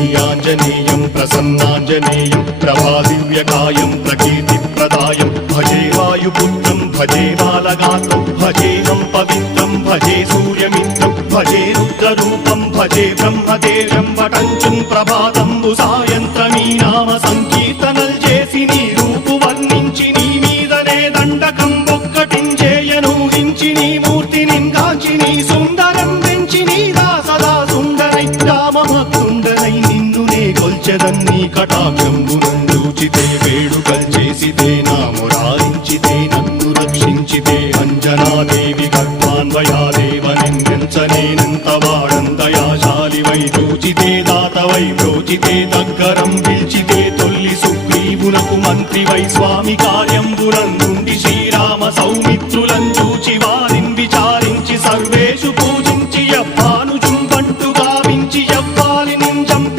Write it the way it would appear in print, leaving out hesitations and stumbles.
श्रीयाञ्जनेयं प्रसन्नाञ्जनेयं प्रभादिव्यकायं प्रकीर्तिप्रदायं भजे वायुपुत्रं भजे बालगात्रं भजेहं पवित्रं भजे सूर्यमित्रं भजे रुद्ररूपं भजे ब्रह्मदेव्यं वटञ्चं ప్రభాతంబు సాయంత్రమీ నామ సంకీర్తనల్ చేసి నీ రూపు వర్ణించి నీ మీదనే దండకం ఒక్కటించేయనూహించి నీ మూర్తిని గాంచి నీ సుందరం పెంచి నీ దాసదా సుందరై రామభక్తుండనై నిన్నునే కొల్చెదన్నీ కటాక్షంబునందూచితే వేడుకల్ చేసితే నా మురారించితే నన్ను రక్షించితే అంజనాదేవి గర్భాన్వయాదేవ నిన్నెంచనేనంత వాడంతయాశాలివై చూచితే దాతవై ప్రోచితే దగ్గరం పిలిచితే తొల్లి సుగ్రీవునకు మంత్రివై స్వామి కార్యంబునందుండి శ్రీరామ సౌమిత్ర